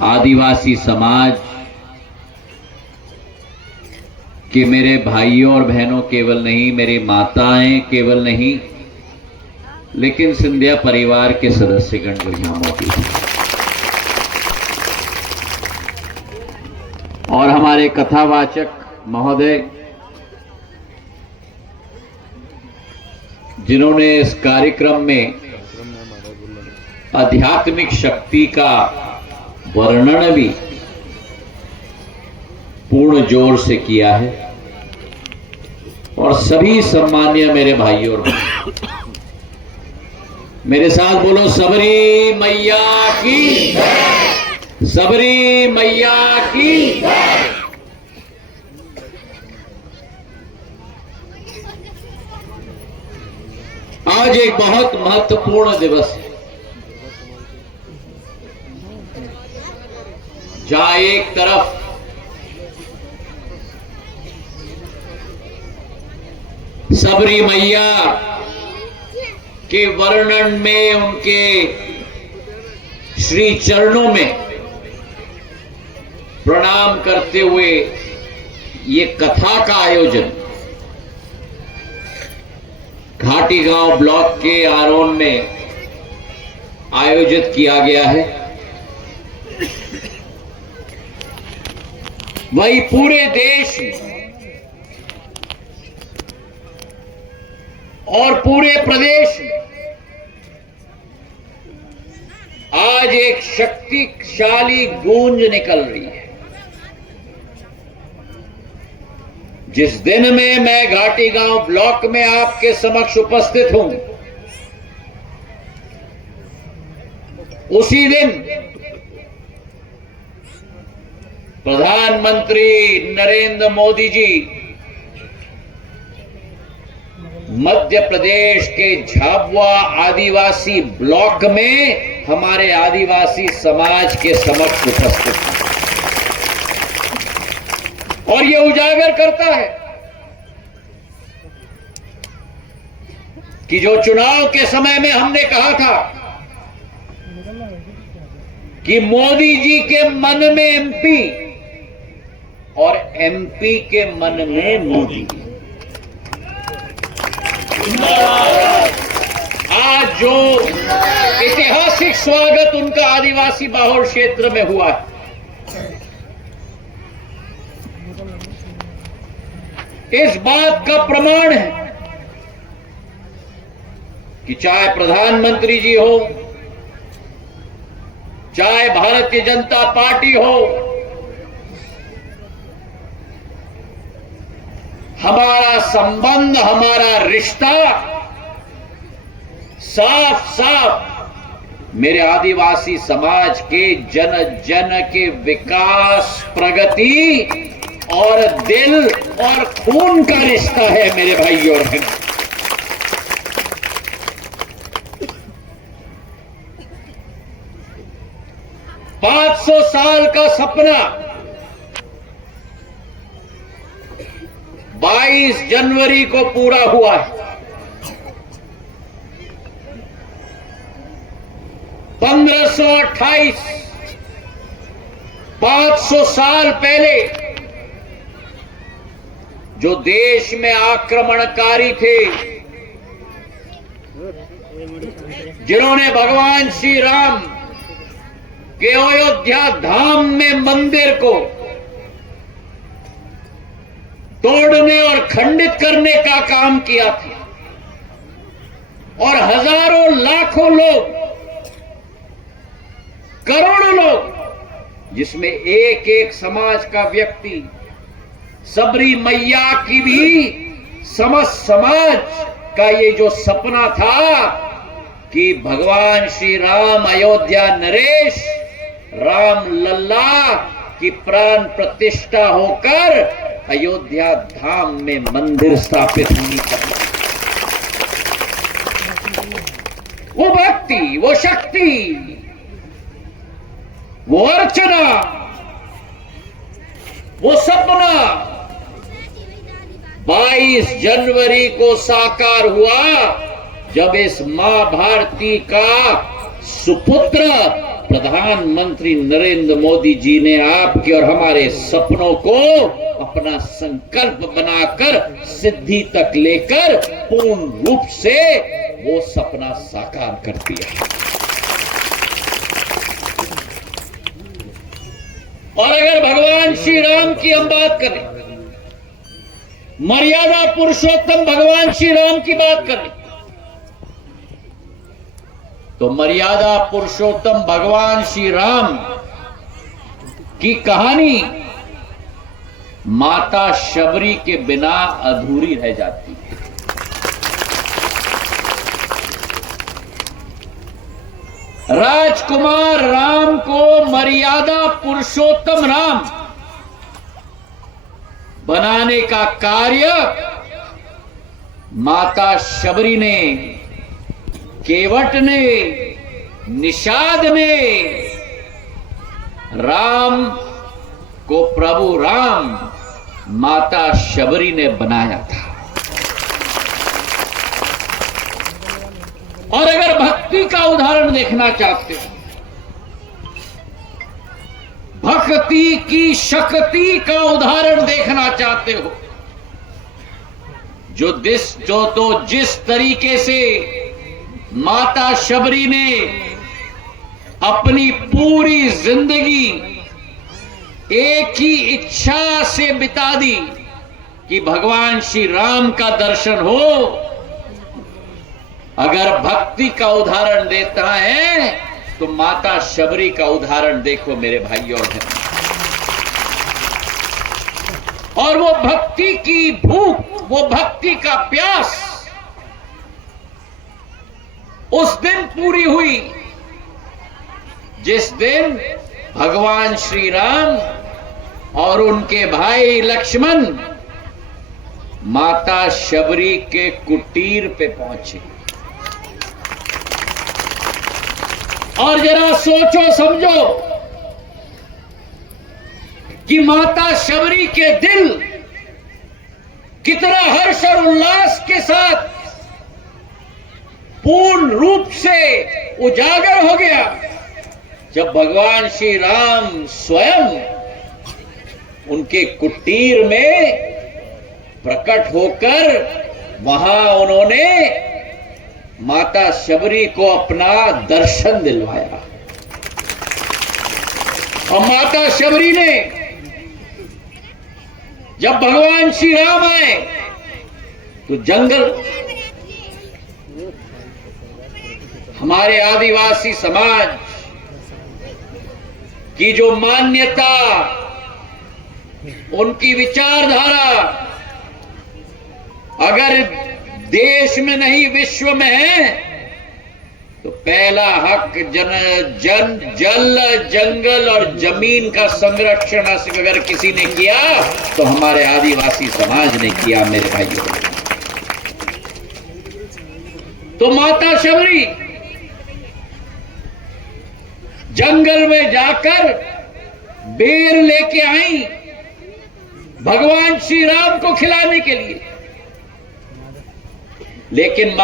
आदिवासी समाज के मेरे भाइयों और बहनों केवल नहीं, मेरी माताएं केवल नहीं, लेकिन सिंधिया परिवार के सदस्यगण जो यहां मौजूद हैं और हमारे कथावाचक महोदय जिन्होंने इस कार्यक्रम में आध्यात्मिक शक्ति का वर्णन भी पूर्ण जोर से किया है, और सभी सम्मान्य मेरे भाइयों और बहनों, मेरे साथ बोलो सबरी मैया की, सबरी मैया की। आज एक बहुत महत्वपूर्ण दिवस है, जहां एक तरफ सबरी मैया के वर्णन में, उनके श्री चरणों में प्रणाम करते हुए ये कथा का आयोजन घाटी गांव ब्लॉक के आरोन में आयोजित किया गया है, वही पूरे देश में और पूरे प्रदेश में आज एक शक्तिशाली गूंज निकल रही है। जिस दिन में मैं घाटी गांव ब्लॉक में आपके समक्ष उपस्थित हूं, उसी दिन प्रधानमंत्री नरेंद्र मोदी जी मध्य प्रदेश के झाबुआ आदिवासी ब्लॉक में हमारे आदिवासी समाज के समक्ष उपस्थित हैं, और यह उजागर करता है कि जो चुनाव के समय में हमने कहा था कि मोदी जी के मन में एमपी और एमपी के मन में मोदी, आज जो ऐतिहासिक स्वागत उनका आदिवासी बाहुल क्षेत्र में हुआ है, इस बात का प्रमाण है कि चाहे प्रधानमंत्री जी हो, चाहे भारतीय जनता पार्टी हो, हमारा संबंध, हमारा रिश्ता साफ साफ मेरे आदिवासी समाज के जन जन के विकास, प्रगति और दिल और खून का रिश्ता है मेरे भाइयों और बहनों। पांच 500 साल का सपना 22 जनवरी को पूरा हुआ है। 1528, 500 साल पहले जो देश में आक्रमणकारी थे, जिन्होंने भगवान श्री राम के अयोध्या धाम में मंदिर को तोड़ने और खंडित करने का काम किया था, और हजारों लाखों लोग, करोड़ों लोग, जिसमें एक एक समाज का व्यक्ति, सबरी मैया की भी समस्त समाज का ये जो सपना था कि भगवान श्री राम अयोध्या नरेश राम लल्ला की प्राण प्रतिष्ठा होकर अयोध्या धाम में मंदिर स्थापित होनी चाहिए। वो भक्ति, वो शक्ति, वो अर्चना, वो सपना 22 जनवरी को साकार हुआ, जब इस मां भारती का सुपुत्र प्रधानमंत्री नरेंद्र मोदी जी ने आपके और हमारे सपनों को अपना संकल्प बनाकर सिद्धि तक लेकर पूर्ण रूप से वो सपना साकार कर दिया। और अगर भगवान श्री राम की हम बात करें, मर्यादा पुरुषोत्तम भगवान श्री राम की बात करें, तो मर्यादा पुरुषोत्तम भगवान श्री राम की कहानी माता शबरी के बिना अधूरी रह जाती है। राजकुमार राम को मर्यादा पुरुषोत्तम राम बनाने का कार्य माता शबरी ने, केवट ने, निषाद ने राम को प्रभु राम माता शबरी ने बनाया था। और अगर भक्ति का उदाहरण देखना चाहते हो, भक्ति की शक्ति का उदाहरण देखना चाहते हो, जिस तरीके से माता शबरी ने अपनी पूरी जिंदगी एक ही इच्छा से बिता दी कि भगवान श्री राम का दर्शन हो, अगर भक्ति का उदाहरण देता है तो माता शबरी का उदाहरण देखो मेरे भाइयों और बहनों। और वो भक्ति की भूख, वो भक्ति का प्यास उस दिन पूरी हुई जिस दिन भगवान श्री राम और उनके भाई लक्ष्मण माता शबरी के कुटीर पे पहुंचे। और जरा सोचो समझो कि माता शबरी के दिल कितना हर्ष और उल्लास के साथ पूर्ण रूप से उजागर हो गया जब भगवान श्री राम स्वयं उनके कुटीर में प्रकट होकर वहां उन्होंने माता शबरी को अपना दर्शन दिलवाया। और माता शबरी ने जब भगवान श्री राम आए तो जंगल, हमारे आदिवासी समाज की जो मान्यता, उनकी विचारधारा अगर देश में नहीं विश्व में है तो पहला हक जल जंगल और जमीन का संरक्षण अगर किसी ने किया तो हमारे आदिवासी समाज ने किया मेरे भाइयों। तो माता शबरी जंगल में जाकर बेर लेके आई भगवान श्री राम को खिलाने के लिए। लेकिन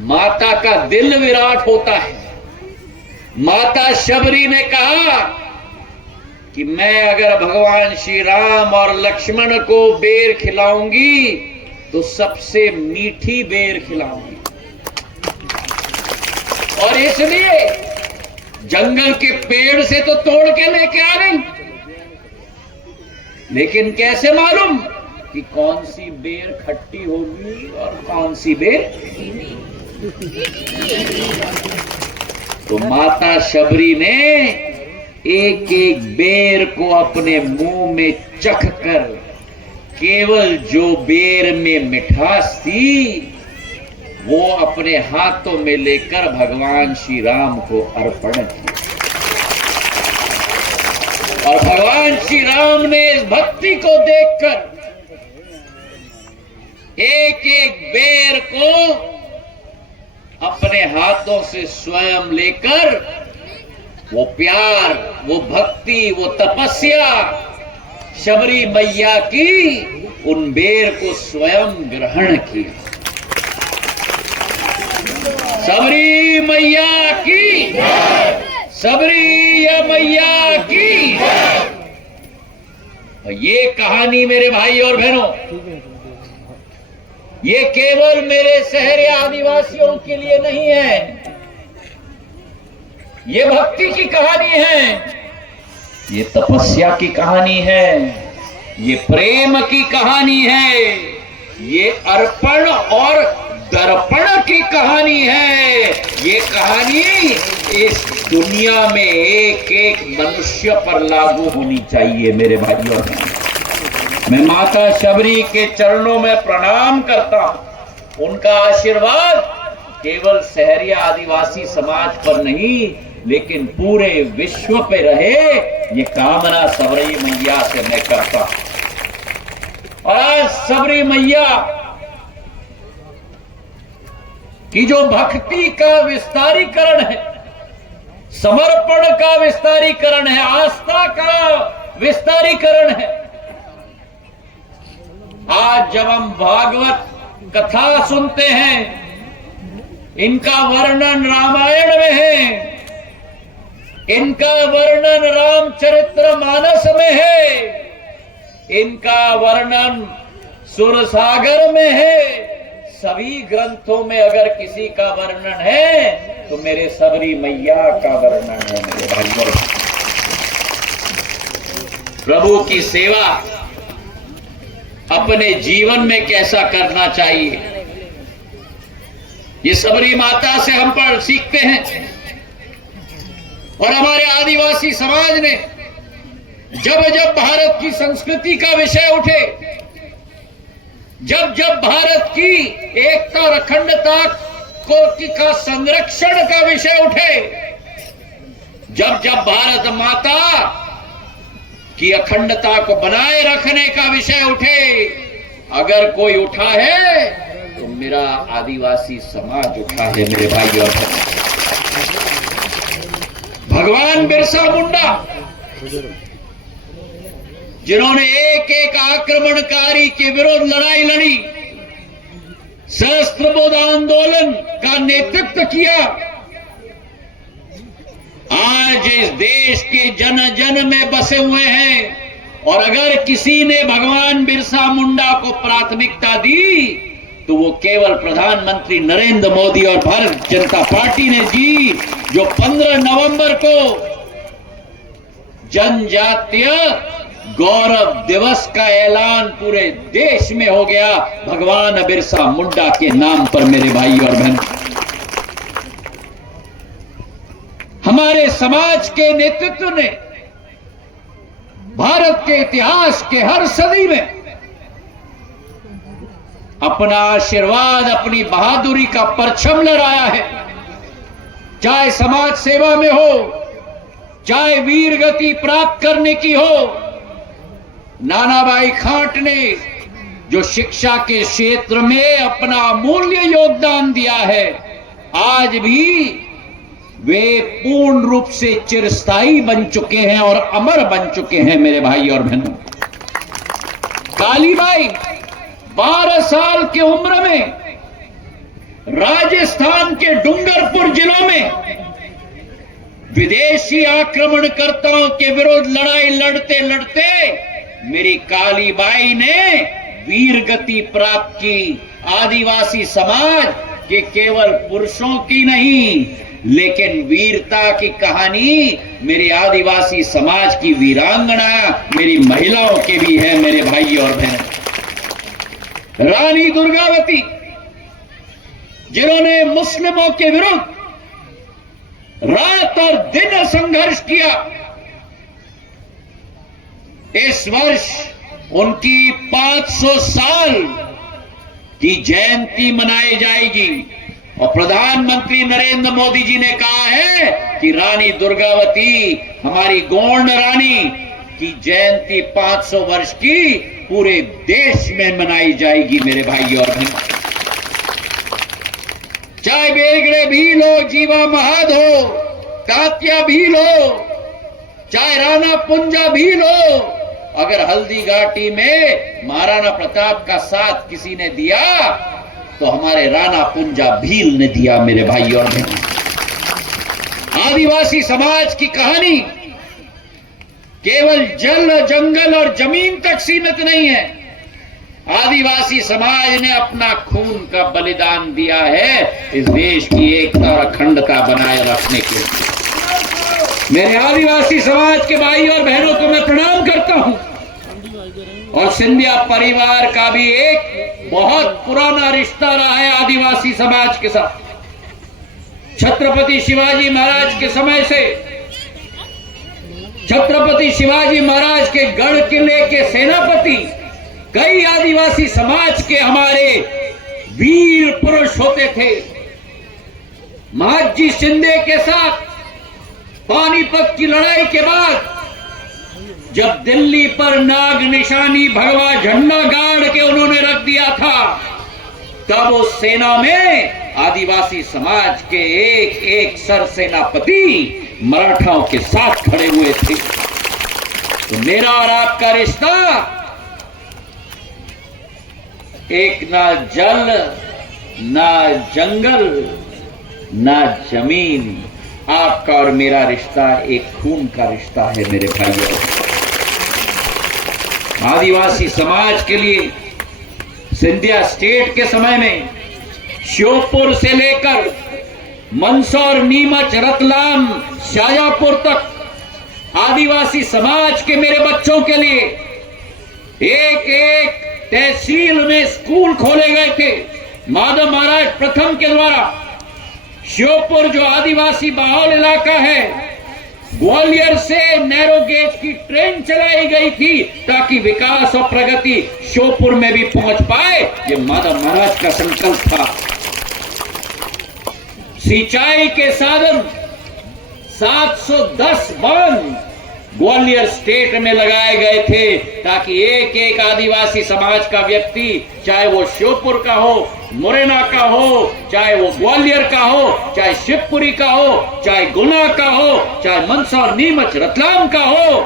माता का दिल विराट होता है। माता शबरी ने कहा कि मैं अगर भगवान श्री राम और लक्ष्मण को बेर खिलाऊंगी तो सबसे मीठी बेर खिलाऊंगी। और इसलिए जंगल के पेड़ से तो तोड़ के लेके आ गई, लेकिन कैसे मालूम कि कौन सी बेर खट्टी होगी और कौन सी बेर। तो माता शबरी ने एक एक बेर को अपने मुंह में चख कर केवल जो बेर में मिठास थी वो अपने हाथों में लेकर भगवान श्री राम को अर्पण किया। और भगवान श्री राम ने इस भक्ति को देखकर एक एक बेर को अपने हाथों से स्वयं लेकर वो प्यार, वो भक्ति, वो तपस्या शबरी मैया की उन बेर को स्वयं ग्रहण किया। सबरी मैया की, सबरी मैया की। ये कहानी मेरे भाई और बहनों, ये केवल मेरे शहरी आदिवासियों के लिए नहीं है, ये भक्ति की कहानी है, ये तपस्या की कहानी है, ये प्रेम की कहानी है, ये अर्पण और दर्पण की कहानी है। ये कहानी इस दुनिया में एक एक मनुष्य पर लागू होनी चाहिए मेरे भाइयों और बहनों। मैं माता शबरी के चरणों में प्रणाम करता हूं। उनका आशीर्वाद केवल शहरी आदिवासी समाज पर नहीं लेकिन पूरे विश्व पे रहे, ये कामना सबरी मैया से मैं करता हूं। और आज सबरी मैया की जो भक्ति का विस्तारीकरण है, समर्पण का विस्तारीकरण है, आस्था का विस्तारीकरण है। आज जब हम भागवत कथा सुनते हैं, इनका वर्णन रामायण में है, इनका वर्णन रामचरित्र मानस में है, इनका वर्णन सुरसागर में है। सभी ग्रंथों में अगर किसी का वर्णन है तो मेरे सबरी मैया का वर्णन है मेरे भाइयों। प्रभु की सेवा अपने जीवन में कैसा करना चाहिए, ये सबरी माता से हम पर सीखते हैं। और हमारे आदिवासी समाज ने जब जब भारत की संस्कृति का विषय उठे, जब जब भारत की एकता और अखंडता का संरक्षण का विषय उठे, जब जब भारत माता की अखंडता को बनाए रखने का विषय उठे, अगर कोई उठा है तो मेरा आदिवासी समाज उठा है मेरे भाई और भगवान बिरसा मुंडा, जिन्होंने एक एक आक्रमणकारी के विरुद्ध लड़ाई लड़ी, सहस्त्रबुद्ध आंदोलन का नेतृत्व किया, आज इस देश के जन जन में बसे हुए हैं। और अगर किसी ने भगवान बिरसा मुंडा को प्राथमिकता दी तो वो केवल प्रधानमंत्री नरेंद्र मोदी और भारत जनता पार्टी ने दी, जो 15 नवंबर को जनजातीय गौरव दिवस का ऐलान पूरे देश में हो गया भगवान बिरसा मुंडा के नाम पर मेरे भाई और बहन। हमारे समाज के नेतृत्व ने भारत के इतिहास के हर सदी में अपना आशीर्वाद, अपनी बहादुरी का परचम लहराया है, चाहे समाज सेवा में हो, चाहे वीर गति प्राप्त करने की हो। नानाभाई खाट ने जो शिक्षा के क्षेत्र में अपना अमूल्य योगदान दिया है, आज भी वे पूर्ण रूप से चिरस्थायी बन चुके हैं और अमर बन चुके हैं मेरे भाई और बहनों। कालीबाई 12 साल की उम्र में राजस्थान के डूंगरपुर जिलों में विदेशी आक्रमणकर्ताओं के विरुद्ध लड़ाई लड़ते लड़ते मेरी कालीबाई ने वीर गति प्राप्त की। आदिवासी समाज के केवल पुरुषों की नहीं लेकिन वीरता की कहानी मेरे आदिवासी समाज की वीरांगना मेरी महिलाओं के भी है मेरे भाई और बहन। रानी दुर्गावती, जिन्होंने मुस्लिमों के विरुद्ध रात और दिन संघर्ष किया, इस वर्ष उनकी 500 साल की जयंती मनाई जाएगी। और प्रधानमंत्री नरेंद्र मोदी जी ने कहा है कि रानी दुर्गावती, हमारी गोंड रानी की जयंती 500 वर्ष की पूरे देश में मनाई जाएगी मेरे भाई और बहन। चाहे बेगड़े भील हो, जीवा महाद हो, कातिया भील हो, चाहे राणा पुंजा भील हो, अगर हल्दी घाटी में महाराणा प्रताप का साथ किसी ने दिया तो हमारे राणा पुंजा भील ने दिया मेरे भाई और बहनों। आदिवासी समाज की कहानी केवल जल, जंगल और जमीन तक सीमित नहीं है। आदिवासी समाज ने अपना खून का बलिदान दिया है इस देश की एकता और अखंडता बनाए रखने के लिए। मेरे आदिवासी समाज के भाई और बहनों को मैं प्रणाम करता हूं और सिंधिया परिवार का भी एक बहुत पुराना रिश्ता रहा है आदिवासी समाज के साथ। छत्रपति शिवाजी महाराज के समय से छत्रपति शिवाजी महाराज के गढ़ किले के सेनापति कई आदिवासी समाज के हमारे वीर पुरुष होते थे। महादजी शिंदे के साथ पानीपत की लड़ाई के बाद जब दिल्ली पर नाग निशानी भगवा झंडा गाड़ के उन्होंने रख दिया था, तब उस सेना में आदिवासी समाज के एक एक सरसेनापति मराठाओं के साथ खड़े हुए थे। तो मेरा और आपका रिश्ता एक ना जल, ना जंगल, ना जमीन, आपका और मेरा रिश्ता एक खून का रिश्ता है मेरे भाइयों। आदिवासी समाज के लिए सिंधिया स्टेट के समय में श्योपुर से लेकर मंदसौर, नीमच, रतलाम, शाजापुर तक आदिवासी समाज के मेरे बच्चों के लिए एक एक तहसील में स्कूल खोले गए थे माधव महाराज प्रथम के द्वारा। श्योपुर जो आदिवासी बाहुल इलाका है, ग्वालियर से नैरो गेज की ट्रेन चलाई गई थी ताकि विकास और प्रगति श्योपुर में भी पहुंच पाए। ये माधव महाराज का संकल्प था। सिंचाई के साधन 710 बांध ग्वालियर स्टेट में लगाए गए थे ताकि एक एक आदिवासी समाज का व्यक्ति, चाहे वो श्योपुर का हो, मुरैना का हो, चाहे वो ग्वालियर का हो, चाहे शिवपुरी का हो, चाहे गुना का हो, चाहे मंदसौर, नीमच, रतलाम का हो,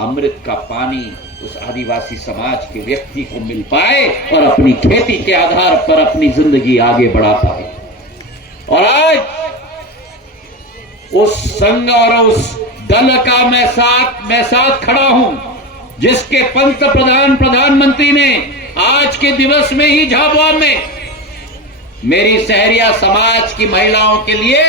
अमृत का पानी उस आदिवासी समाज के व्यक्ति को मिल पाए और अपनी खेती के आधार पर अपनी जिंदगी आगे बढ़ा पाए। और आज उस संघ और उस दल का मैं साथ खड़ा हूं जिसके पंत प्रधान प्रधानमंत्री ने आज के दिवस में ही झाबुआ में मेरी सहरिया समाज की महिलाओं के लिए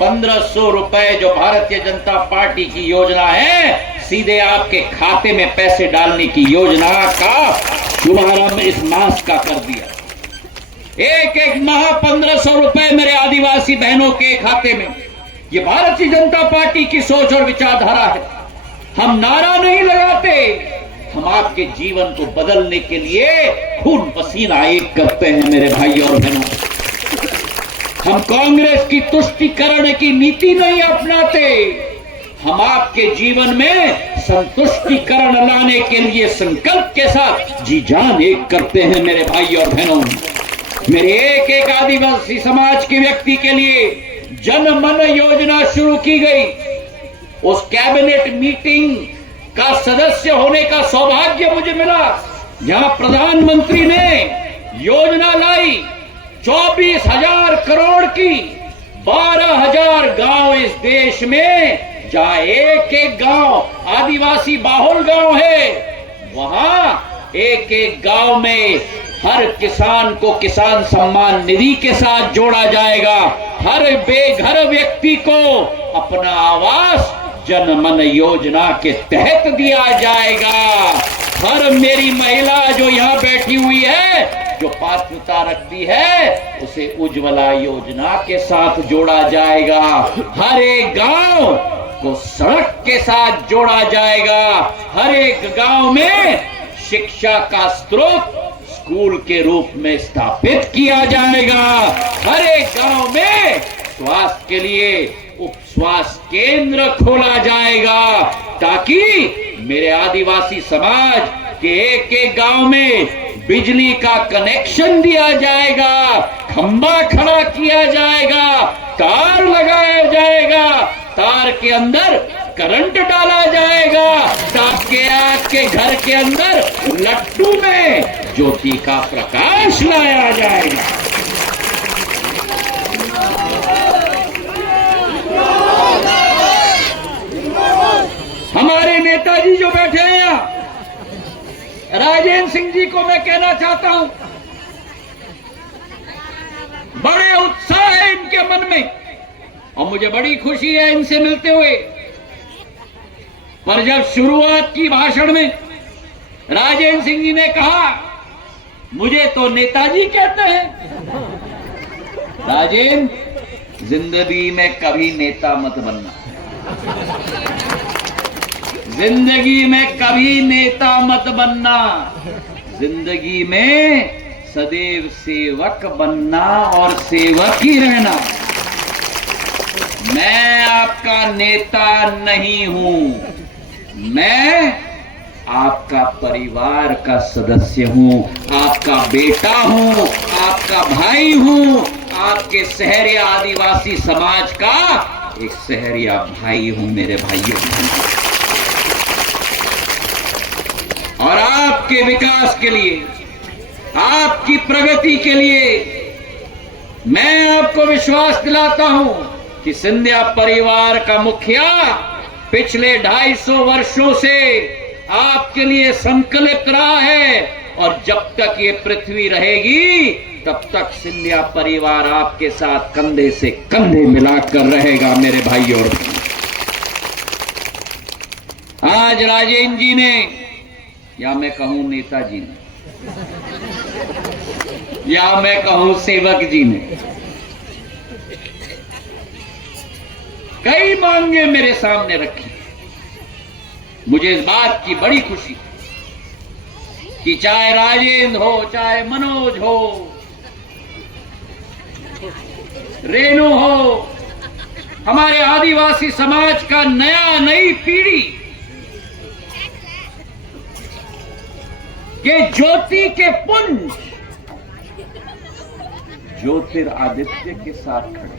1500 रुपए जो भारतीय जनता पार्टी की योजना है, सीधे आपके खाते में पैसे डालने की योजना का शुभारंभ इस मास का कर दिया। एक एक माह 1500 रुपए मेरे आदिवासी बहनों के खाते में। ये भारतीय जनता पार्टी की सोच और विचारधारा है। हम नारा नहीं लगाते, हम आपके जीवन को बदलने के लिए खून पसीना एक करते हैं मेरे भाई और बहनों। हम कांग्रेस की तुष्टिकरण की नीति नहीं अपनाते, हम आपके जीवन में संतुष्टिकरण लाने के लिए संकल्प के साथ जी जान एक करते हैं मेरे भाई और बहनों। मेरे एक एक आदिवासी समाज के व्यक्ति के लिए जन मन योजना शुरू की गई। उस कैबिनेट मीटिंग का सदस्य होने का सौभाग्य मुझे मिला जहां प्रधानमंत्री ने योजना लाई 24,000 करोड़ की। 12,000 गांव इस देश में, जहां एक एक गांव आदिवासी बाहुल गांव है, वहां एक एक गांव में हर किसान को किसान सम्मान निधि के साथ जोड़ा जाएगा। हर बेघर व्यक्ति को अपना आवास जन मन योजना के तहत दिया जाएगा। हर मेरी महिला जो यहाँ बैठी हुई है, जो पात्रता रखती है, उसे उज्ज्वला योजना के साथ जोड़ा जाएगा। हर एक गांव को सड़क के साथ जोड़ा जाएगा। हर एक गांव में शिक्षा का स्रोत स्कूल के रूप में स्थापित किया जाएगा। हर एक गांव में स्वास्थ्य के लिए उप स्वास्थ्य केंद्र खोला जाएगा ताकि मेरे आदिवासी समाज के एक एक गांव में बिजली का कनेक्शन दिया जाएगा, खंबा खड़ा किया जाएगा, तार लगाया जाएगा, तार के अंदर करंट डाला जाएगा ताकि आपके घर के अंदर लट्टू में ज्योति का प्रकाश लाया जाएगा। हमारे नेताजी जो बैठे हैं यहाँ, राजेंद्र सिंह जी को मैं कहना चाहता हूं, बड़े उत्साह है इनके मन में और मुझे बड़ी खुशी है इनसे मिलते हुए। पर जब शुरुआत की भाषण में राजेंद्र सिंह जी ने कहा मुझे तो नेताजी कहते हैं, राजेंद्र जिंदगी में कभी नेता मत बनना, जिंदगी में कभी नेता मत बनना, जिंदगी में सदैव सेवक बनना और सेवक ही रहना। मैं आपका नेता नहीं हूं, मैं आपका परिवार का सदस्य हूं, आपका बेटा हूं, आपका भाई हूं, आपके शहरिया आदिवासी समाज का एक शहरिया भाई हूं मेरे भाइयों। और आपके विकास के लिए, आपकी प्रगति के लिए मैं आपको विश्वास दिलाता हूं कि सिंधिया परिवार का मुखिया पिछले 250 वर्षों से आपके लिए संकल्पित रहा है और जब तक ये पृथ्वी रहेगी तब तक सिंधिया परिवार आपके साथ कंधे से कंधे मिलाकर रहेगा मेरे भाइयों। आज राजेंद्र जी ने, या मैं कहूं नेताजी ने, या मैं कहूं सेवक जी ने, कई मांगे मेरे सामने रखी। मुझे इस बात की बड़ी खुशी कि चाहे राजेंद्र हो, चाहे मनोज हो, रेणु हो, हमारे आदिवासी समाज का नई पीढ़ी के ज्योति के पुंज ज्योतिरादित्य के साथ खड़े।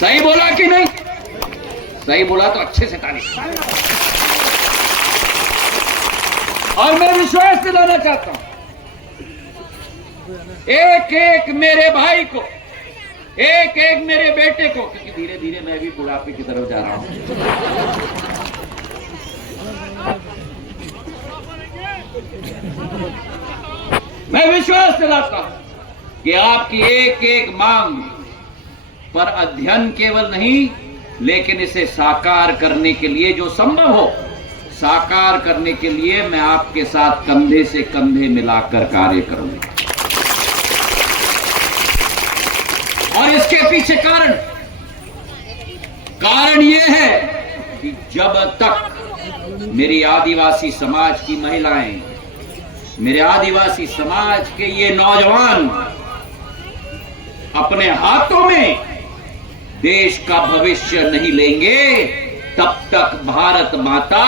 सही बोला कि नहीं? सही बोला तो अच्छे से ताली। और मैं विश्वास दिलाना चाहता हूं एक एक मेरे भाई को, एक एक मेरे बेटे को, क्योंकि धीरे धीरे मैं भी बुढ़ापे की तरफ जा रहा हूं। मैं विश्वास दिलाता हूं कि आपकी एक एक मांग पर अध्ययन केवल नहीं, लेकिन इसे साकार करने के लिए जो संभव हो, साकार करने के लिए मैं आपके साथ कंधे से कंधे मिलाकर कार्य करूंगा। और इसके पीछे कारण यह है कि जब तक मेरी आदिवासी समाज की महिलाएं, मेरे आदिवासी समाज के ये नौजवान अपने हाथों में देश का भविष्य नहीं लेंगे, तब तक भारत माता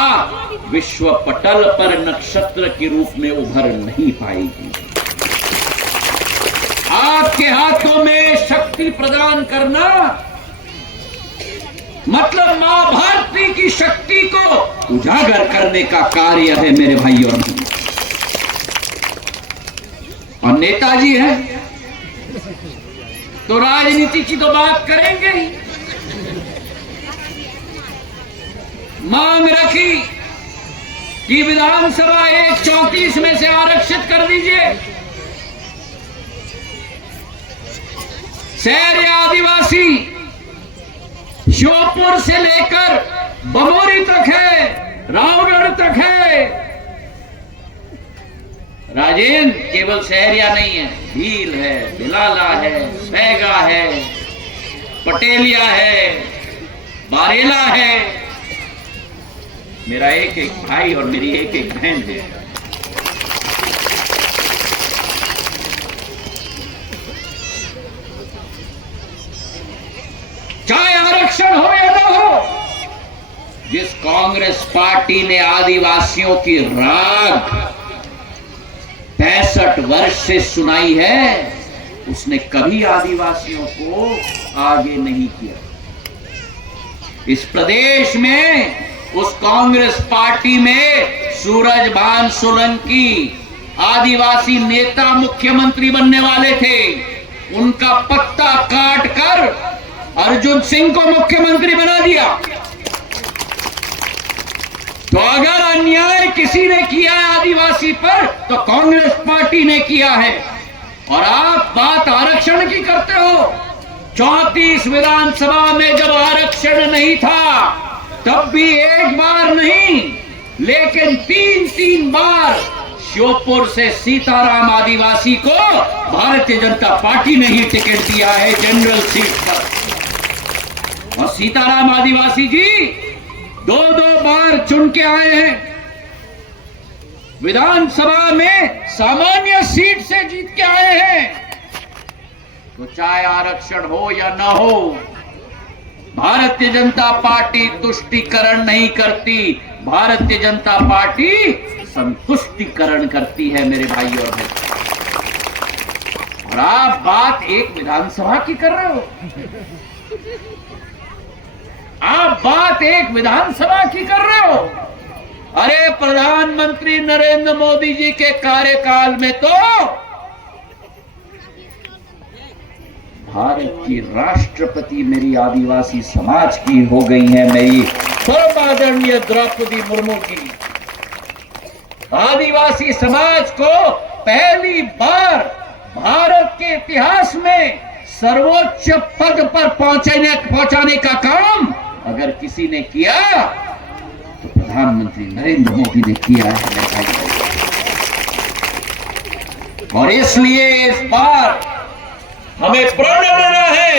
विश्व पटल पर नक्षत्र के रूप में उभर नहीं पाएगी। आपके हाथों में शक्ति प्रदान करना मतलब मां भारती की शक्ति को उजागर करने का कार्य है मेरे भाइयों। और नेताजी हैं तो राजनीति की तो बात करेंगे ही। मांग रखी कि विधानसभा 134 में से आरक्षित कर दीजिए। शहर आदिवासी श्योपुर से लेकर बमोरी तक है, रावगढ़ तक है। राजेंद्र केवल शहरिया नहीं है, भील है, भिलाला है, सैगा है, पटेलिया है, बारेला है। मेरा एक एक भाई और मेरी एक एक बहन है। चाहे आरक्षण हो या ना हो, जिस कांग्रेस पार्टी ने आदिवासियों की राग 65 वर्ष से सुनाई है, उसने कभी आदिवासियों को आगे नहीं किया। इस प्रदेश में उस कांग्रेस पार्टी में सूरजभान सोलंकी आदिवासी नेता मुख्यमंत्री बनने वाले थे, उनका पत्ता काट कर अर्जुन सिंह को मुख्यमंत्री बना दिया। तो अगर अन्याय किसी ने किया है आदिवासी पर तो कांग्रेस पार्टी ने किया है। और आप बात आरक्षण की करते हो। 34 विधानसभा में जब आरक्षण नहीं था तब भी एक बार नहीं लेकिन 3 बार श्योपुर से सीताराम आदिवासी को भारतीय जनता पार्टी ने ही टिकट दिया है जनरल सीट पर। और सीताराम आदिवासी जी 2 बार चुन के आए हैं। विधानसभा में सामान्य सीट से जीत के आए हैं। तो चाहे आरक्षण हो या न हो, भारतीय जनता पार्टी तुष्टीकरण नहीं करती, भारतीय जनता पार्टी संतुष्टीकरण करती है मेरे भाई और बहन। और आप बात एक विधानसभा की कर रहे हो, आप बात एक विधानसभा की कर रहे हो। अरे प्रधानमंत्री नरेंद्र मोदी जी के कार्यकाल में तो भारत की राष्ट्रपति मेरी आदिवासी समाज की हो गई है, मेरी आदरणीय द्रौपदी मुर्मू जी। आदिवासी समाज को पहली बार भारत के इतिहास में सर्वोच्च पद पर पहुंचाने का काम अगर किसी ने किया तो प्रधानमंत्री नरेंद्र मोदी ने किया है। और इसलिए इस बार हमें प्रण लेना है,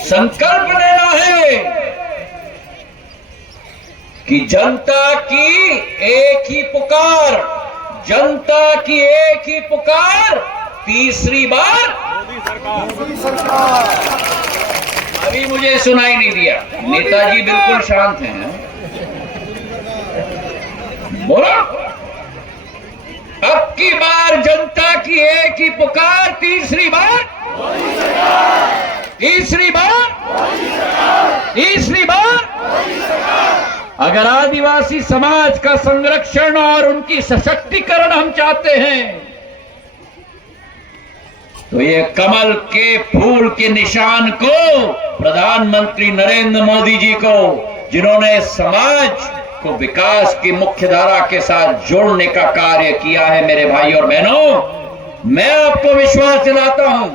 संकल्प लेना है कि जनता की एक ही पुकार, जनता की एक ही पुकार, तीसरी बार मोदी सरकार। अभी मुझे सुनाई नहीं दिया, नेताजी बिल्कुल शांत हैं। बोलो, अब की बार जनता की एक ही पुकार, तीसरी बार, तीसरी बार, तीसरी बार। अगर आदिवासी समाज का संरक्षण और उनकी सशक्तिकरण हम चाहते हैं तो ये कमल के फूल के निशान को प्रधानमंत्री नरेंद्र मोदी जी को, जिन्होंने समाज को विकास की मुख्य धारा के साथ जोड़ने का कार्य किया है, मेरे भाई और बहनों, मैं आपको विश्वास दिलाता हूं,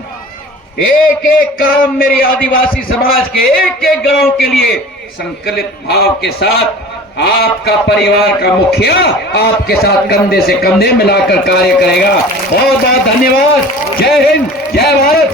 एक एक काम मेरी आदिवासी समाज के एक एक गांव के लिए संकलित भाव के साथ आपका परिवार का मुखिया आपके साथ कंधे से कंधे मिलाकर कार्य करेगा। बहुत बहुत धन्यवाद। जय हिंद, जय भारत।